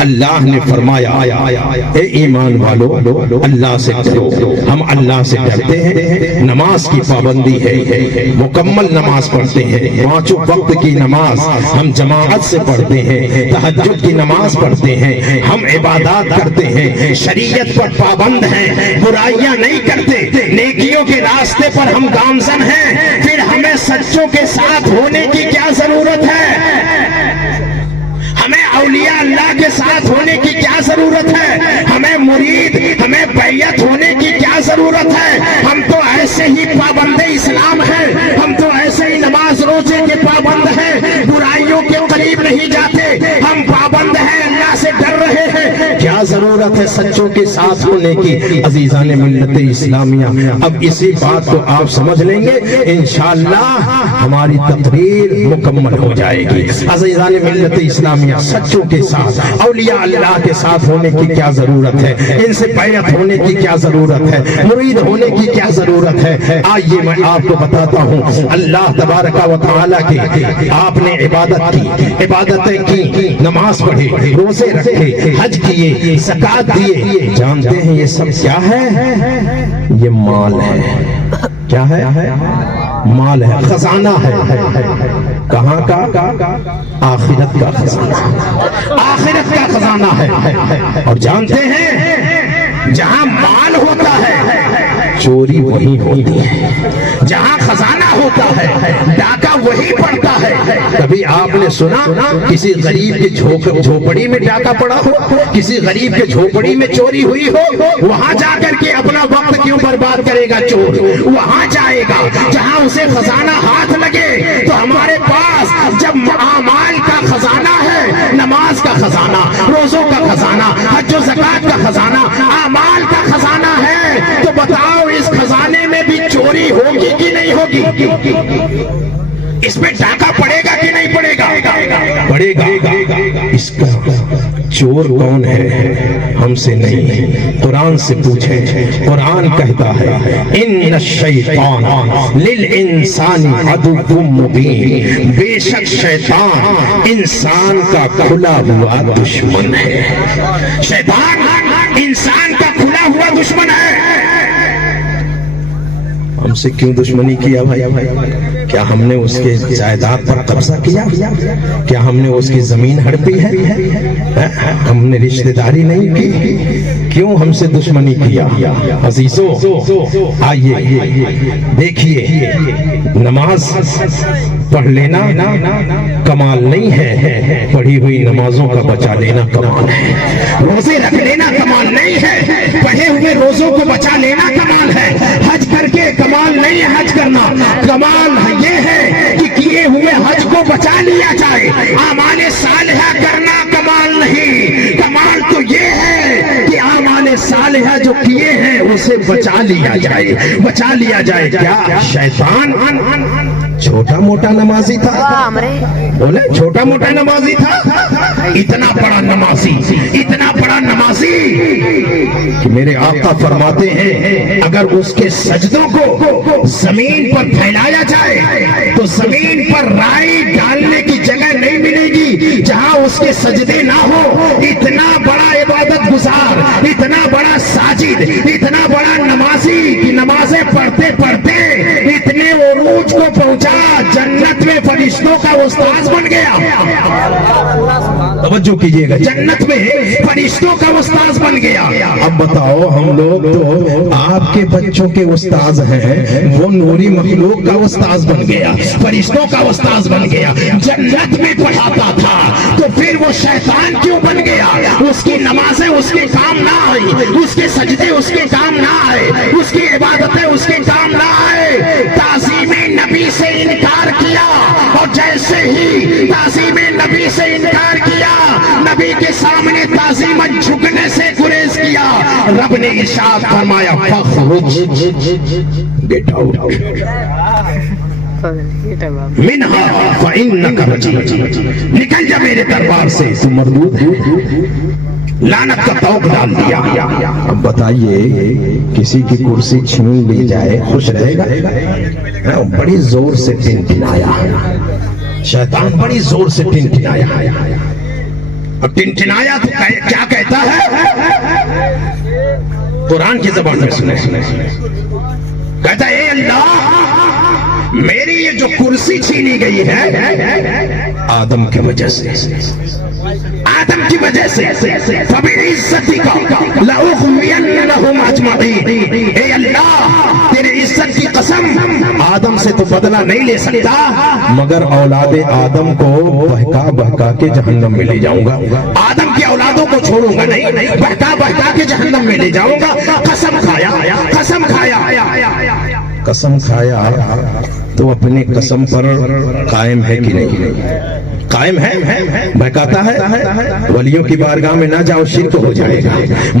اللہ نے فرمایا اے ایمان والو اللہ سے ڈرو. ہم اللہ سے ڈرتے ہیں. نماز کی پابندی ہے, مکمل نماز پڑھتے ہیں, 5 وقت کی نماز ہم جماعت سے پڑھتے ہیں, تہجد کی نماز پڑھتے ہیں, ہم عبادات کرتے ہیں, شریعت پر پابند ہیں, برائیاں نہیں کرتے, نیکیوں کے راستے پر ہم گامزن ہیں. پھر ہمیں سچوں کے ساتھ ہونے کی کیا ضرورت ہے؟ ہمیں اولیاء اللہ کے ساتھ ہونے کی کیا ضرورت ہے؟ ہمیں مرید, ہمیں بیعت ہونے کی کیا ضرورت ہے؟ ہم تو ایسے ہی پابند اسلام ہیں, ہم تو ایسے ہی نماز روزے کے پابند ہیں, برائیوں کے قریب نہیں جاتے, ہم پابند ہیں, اللہ سے ڈر رہے ہیں. کیا ضرورت ہے سچوں کے ساتھ ہونے کی؟ عزیزان ملت اسلامیہ, اب اسی بات کو آپ سمجھ لیں گے, انشاءاللہ ہماری تقریر مکمل ہو جائے گی. عزیزان ملت اسلامیہ, سچوں کے ساتھ, اولیاء اللہ کے ساتھ ہونے کی کیا ضرورت ہے؟ ان سے بیعت ہونے کی کیا ضرورت ہے؟ مرید ہونے کی کیا ضرورت ہے؟ آئیے میں آپ کو بتاتا ہوں. اللہ تبارک و تعالیٰ کی آپ نے عبادت کی, عبادتیں کی, نماز پڑھی, روزے رکھے, حج کیے, زکات دیے. جانتے ہیں یہ سب کیا ہے؟ یہ مال ہے. کیا ہے؟ مال ہے, خزانہ ہے. کہاں کا؟ آخرت کا خزانہ. آخرت کا خزانہ ہے. اور جانتے ہیں جہاں مال ہوتا ہے چوری وہی ہوتی ہے, جہاں خزانہ ہوتا ہے ڈاکہ وہی پڑتا ہے. کبھی آپ نے سنا کسی غریب کی جھوپڑی میں ڈاکہ پڑا ہو, کسی غریب کے جھوپڑی میں چوری ہوئی ہو؟ وہاں جا کر کے اپنا وقت کیوں برباد کرے گا چور؟ وہاں جائے گا جہاں اسے خزانہ ہاتھ لگے. تو ہمارے پاس جب اعمال کا خزانہ ہے, نماز کا خزانہ, روزوں کا خزانہ, حج و زکات کا خزانہ, اعمال کا خزانہ ہے, تو بتاؤ اس خزانے میں بھی چوری ہوگی کہ نہیں ہوگی؟ اس میں ڈاکہ پڑے گا کہ نہیں پڑے گا؟ پڑے گا. اس کا چور کون ہے؟ ہم سے نہیں, قرآن سے پوچھیں. قرآن کہتا ہے ان الشیطان للانسان عدو مبین, بے شک شیطان انسان کا کھلا ہوا دشمن ہے. شیطان انسان کا کھلا ہوا دشمن ہے. ہم سے کیوں دشمنی کیا بھائی؟ کیا ہم نے اس کے جائیداد پر قبضہ کیا؟ کیا ہم نے اس کی زمین ہڑپی ہے؟ ہم نے رشتہ داری نہیں کی؟ کیوں ہم سے دشمنی کیا؟ عزیزو آئیے دیکھیے, نماز پڑھ لینا کمال نہیں ہے, پڑھی ہوئی نمازوں کا بچا لینا کمال ہے. روزے رکھ لینا کمال نہیں ہے, پڑھے ہوئے روزوں کو بچا لینا کمال ہے. حج کر کے کمال نہیں ہے حج کرنا, کمال یہ ہے کہ کیے ہوئے حج کو بچا لیا جائے. اعمال صالحہ کرنا کمال نہیں, کمال تو یہ ہے کہ اعمال صالحہ جو کیے ہیں اسے بچا لیا جائے. بچا لیا جائے. کیا شیطان چھوٹا موٹا نمازی تھا؟ بولے چھوٹا موٹا نمازی تھا؟ اتنا بڑا نمازی, اتنا بڑا نمازی کہ میرے آقا فرماتے ہیں اگر اس کے سجدوں کو زمین پر پھیلایا جائے تو زمین پر رائی ڈالنے کی جگہ نہیں ملے گی جہاں اس کے سجدے نہ ہو. اتنا بڑا عبادت گزار, اتنا بڑا ساجد, اتنا بڑا نمازی کہ نمازیں پڑھتے پڑھتے اتنے عروج کو پہنچا, جنت میں فرشتوں کا استاذ بن گیا. توجہ کیجئے گا, جنت میں فرشتوں کا استاذ بن گیا. اب بتاؤ ہم لوگ تو آپ کے بچوں کے استاذ ہیں, وہ نوری مخلوق کا استاذ بن گیا, فرشتوں کا استاذ بن گیا, جنت میں پڑھاتا تھا, تو پھر وہ شیطان کیوں بن گیا؟ اس کی نمازیں اس کے کام نہ آئی, اس کے سجدے اس کے کام نہ آئے, اس کی عبادتیں اس کے کام نہ آئے. تعظیم نبی سے انکار کیا, اور جیسے ہی تعظیم نبی سے انکار کیا, نبی کے سامنے تعظیمت جھکنے سے گریز کیا. رب نے ارشاد فرمایا فخرج, گیٹ آؤٹ منہا فإنک رجیم, نکل جا میرے دربار سے, تو مردود ہے. لعنت کا طوق ڈال دیا. اب بتائیے کسی کی کرسی چھین لی جائے خوش رہے گا؟ بڑی زور سے ٹن ٹنایا شیطان, بڑی زور سے ٹن ٹنایا. اور ٹنٹنایا تو کیا کہتا ہے؟ قرآن کی زبان میں سنے کہتا ہے اے اللہ میری یہ جو کرسی چھینی گئی ہے آدم کی وجہ سے، آدم کی وجہ سے، فَبِعِزَّتِكَ لَأُغْوِيَنَّهُمْ أَجْمَعِينَ، اے اللہ تیرے عزت کی قسم آدم سے تو بدلہ نہیں لے سکتا مگر اولاد آدم کو بہکا بہکا کے جہنم میں لے جاؤں گا، آدم کی اولادوں کو چھوڑوں گا نہیں، بہکا بہکا کے جہنم میں لے جاؤں گا۔ قسم کھایا، قسم کھایا، قسم کھایا تو اپنے قسم پر قائم ہے کہ نہیں؟ قائم ہے، بہکاتا ہے۔ ولیوں کی بارگاہ میں نہ جاؤ شرک ہو جائے گا،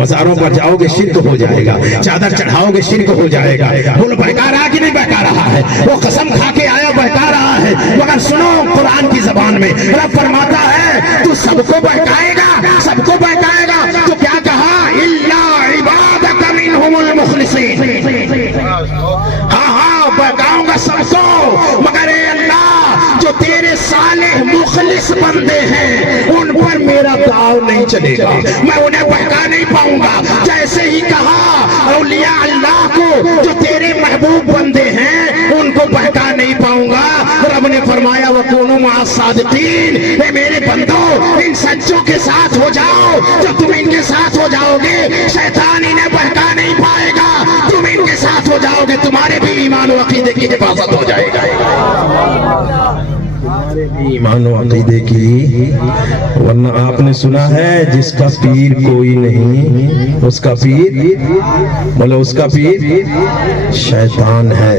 مزاروں پر جاؤ گے شرک ہو جائے گا، چادر چڑھاؤ گے شرک ہو جائے گا۔ وہ بہکا رہا کہ نہیں بہکا رہا ہے؟ وہ قسم کھا کے آیا بہکا رہا ہے، مگر سنو قرآن کی زبان میں رب فرماتا ہے تو سب کو بہکائے گا، سب کو بہکائے گا۔ تو کیا کہا؟ الا عبادک منہم المخلصین، ہاں بہکاؤں گا سب کو مگر اے اللہ جو تیرے صالح مخلص بندے ہیں ان پر میرا داؤ نہیں چلے گا، میں انہیں بہکا نہیں پاؤں گا۔ جیسے ہی کہا اولیاء اللہ کو جو تیرے محبوب بندے ہیں ان کو بہکا نہیں پاؤں گا، رب نے فرمایا وَكُونُوا مَعَ الصَّادِقِينَ، اے میرے بندو ان سچوں کے ساتھ ہو جاؤ، جب تم ان کے ساتھ ہو جاؤ گے شیطان انہیں بہکا نہیں پائے گا، تم ان کے ساتھ ہو جاؤ گے تمہارے بھی ایمان و عقیدے کی حفاظت ہو جائے گا، ایمان و عقیدے کی۔ ورنہ آپ نے سنا ہے جس کا پیر کوئی نہیں اس کا پیر، بولو اس کا پیر شیطان ہے۔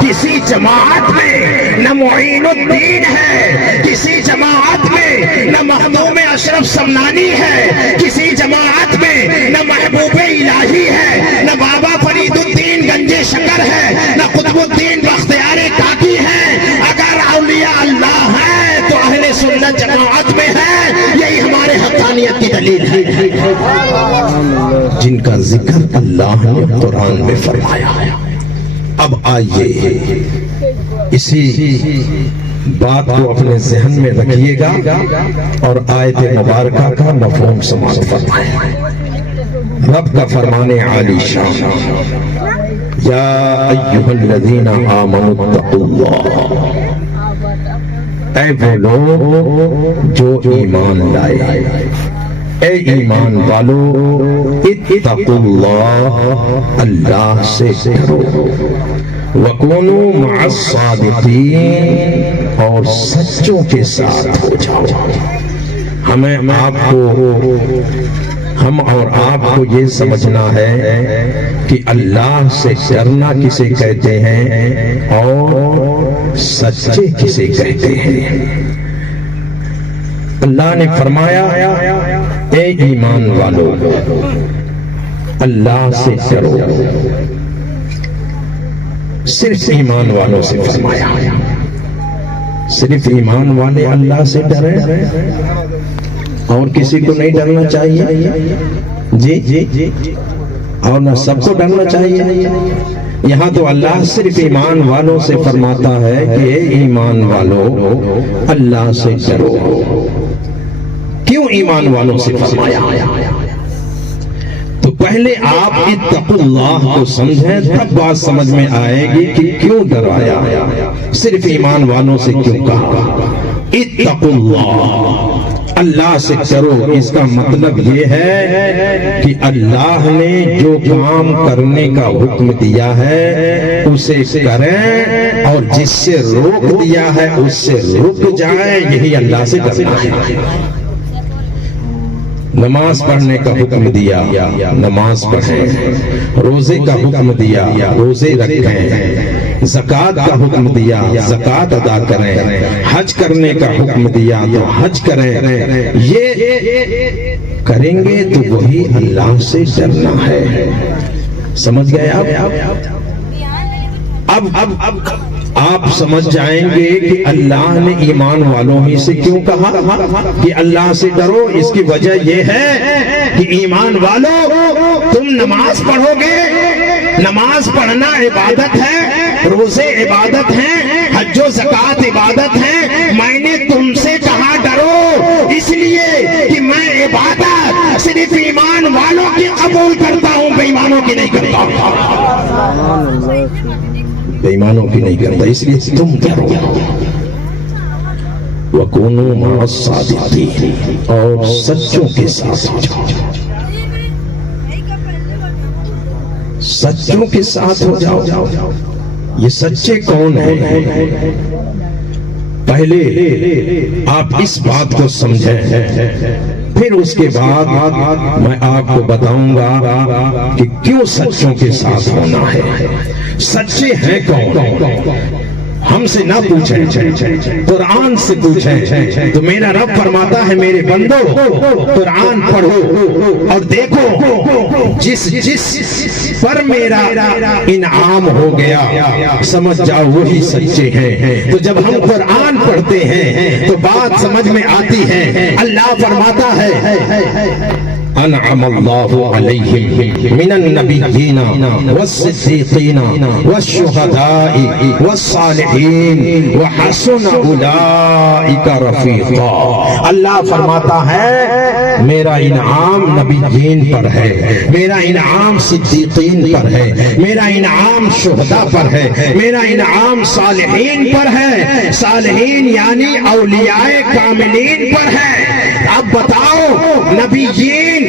کسی جماعت میں نہ معین الدین ہے، کسی جماعت میں نہ مخدوم اشرف سمنانی ہے، کسی جماعت میں نہ محبوب الہی ہے، نہ بابا فرید الدین گنجے شکر ہے، نہ قطب الدین بختیار کاکی ہے۔ اگر اولیاء اللہ ہے تو اہل سنت جماعت میں ہے، یہی ہمارے حقانیت کی دلیل ہے، جن کا ذکر اللہ نے قرآن میں فرمایا ہے۔ اب آئیے اسی بات کو اپنے ذہن میں رکھیے گا اور آیت مبارکہ کا مفہوم سماعت فرمائیں۔ رب کا فرمانے عالی شان یا ایھا الذین آمنوا اتقوا اللہ، اے وہ لوگ جو ایمان لائے، اے ایمان والو اتقوا اللہ، اللہ سے ڈرو، وَكُونُوا مَعَ الصَّادِقِينَ، اور سچوں کے ساتھ ہو جاؤ۔ ہم اور آپ کو یہ سمجھنا ہے کہ اللہ سے ڈرنا کسے کہتے ہیں اور سچے کسے کہتے ہیں۔ اللہ نے فرمایا اے ایمان والو اللہ سے ڈرو، صرف ایمان والوں سے فرمایا، صرف ایمان والے اللہ سے ڈرے اور کسی کو نہیں ڈرنا چاہیے، جی اور نہ سب کو ڈرنا چاہیے۔ یہاں تو اللہ صرف ایمان والوں سے فرماتا ہے کہ ایمان والو اللہ سے ڈرو۔ کیوں ایمان والوں سے فرمایا؟ تو پہلے آپ اتقوا اللہ کو سمجھیں، تب بات سمجھ میں آئے گی کہ کیوں ڈرایا، صرف ایمان والوں سے کیوں کہا اتقوا اللہ، اللہ سے ڈرو۔ اس کا مطلب یہ ہے کہ اللہ نے جو کام کرنے کا حکم دیا ہے اسے کریں، اور جس سے روک دیا ہے اس سے رک جائیں، یہی اللہ سے ڈرنا ہے۔ نماز پڑھنے کا حکم دیا، نماز پڑھیں، روزے کا حکم دیا، روزے رکھیں، زکوٰۃ کا حکم دیا، زکوٰۃ ادا کریں، حج کرنے کا حکم دیا تو حج کریں۔ یہ کریں گے تو وہی اللہ سے ڈرنا ہے۔ سمجھ گئے اب آپ سمجھ جائیں گے کہ اللہ نے ایمان والوں ہی سے کیوں کہا کہ اللہ سے ڈرو۔ اس کی وجہ یہ ہے کہ ایمان والو تم نماز پڑھو گے، نماز پڑھنا عبادت ہے، روزے عبادت ہیں، حج و زکوٰۃ عبادت ہیں۔ میں نے تم سے کہا ڈرو، عبادت صرف ایمان والوں کی قبول کرتا ہوں، بے ایمانوں کی نہیں کرتا، بے ایمانوں کی نہیں کرتا، اس لیے تم کرو وَكُونُوا مَعَ الصَّادِقِينَ، اور سچوں کے ساتھ ہو جاؤ، سچوں کے ساتھ ہو جاؤ۔ یہ سچے کون ہیں؟ پہلے آپ اس بات کو سمجھیں، پھر اس کے بعد میں آپ کو بتاؤں گا کہ کیوں سچوں کے ساتھ ہونا ہے۔ سچے ہیں کون؟ ہم سے نہ پوچھیں، قرآن سے پوچھیں۔ تو میرا رب فرماتا ہے میرے بندو قرآن پڑھو اور دیکھو جس پر میرا انعام ہو گیا سمجھ جاؤ وہی سچے ہیں۔ تو جب ہم قرآن پڑھتے ہیں تو بات سمجھ میں آتی ہے۔ اللہ فرماتا ہے انعم اللہ علیہم من النبیین والصدیقین والشہداء والصالحین وحسن اولئک رفیقا۔ اللہ فرماتا ہے میرا انعام نبیین پر ہے، میرا انعام صدیقین پر ہے، میرا انعام شہداء پر ہے، میرا انعام صالحین پر ہے۔ صالحین یعنی اولیاء کاملین پر ہے۔ اب بتاؤ نبیین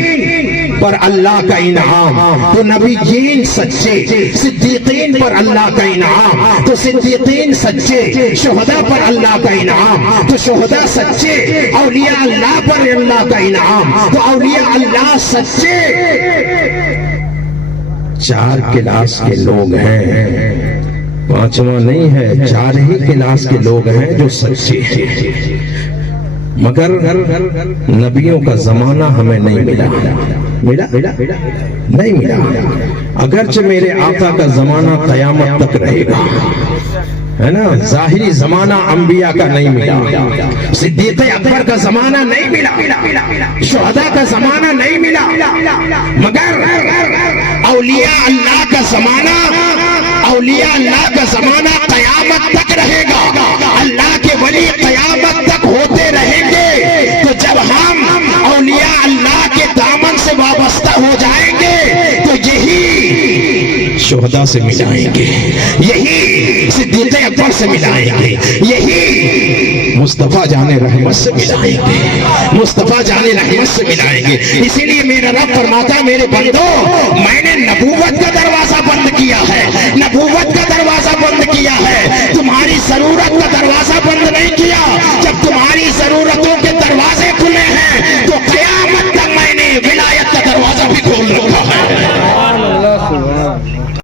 پر اللہ کا انعام تو نبیین سچے، صدیقین پر اللہ کا انعام تو صدیقین سچے، شہداء پر اللہ کا انعام تو شہداء سچے، اولیاء اللہ پر اللہ کا انعام تو اولیاء اللہ سچے۔ چار کلاس کے لوگ ہیں، پانچواں نہیں ہے، چار ہی کلاس کے لوگ ہیں جو سچے ہیں، مگر نبیوں کا زمانہ ہمیں نہیں ملا، نہیں ملا۔ اگرچہ میرے آقا کا زمانہ قیامت تک رہے گا، ہے نا، ظاہری زمانہ انبیاء کا نہیں ملا، صدیق اکبر کا زمانہ نہیں ملا، شہداء کا زمانہ نہیں ملا، مگر اولیاء اللہ کا زمانہ، اولیاء اللہ کا زمانہ قیامت تک رہے گا۔ اللہ کے ولی قیامت تک ہوتے رہیں گے۔ تو جب ہم اولیاء اللہ کے دامن سے وابستہ ہو جائیں گے تو یہی شہداء سے ملائیں گے، یہی صدیق اکبر سے ملائیں گے، یہی مصطفیٰ جان رحمت سے ملائیں گے، مصطفیٰ جان رحمت سے ملائیں گے۔ اسی لیے میرا رب فرماتا میرے بندو میں نے نبوت کا دروازہ بند کیا ہے، نبوت کا دروازہ بند کیا ہے، تمہاری ضرورت کا دروازہ بند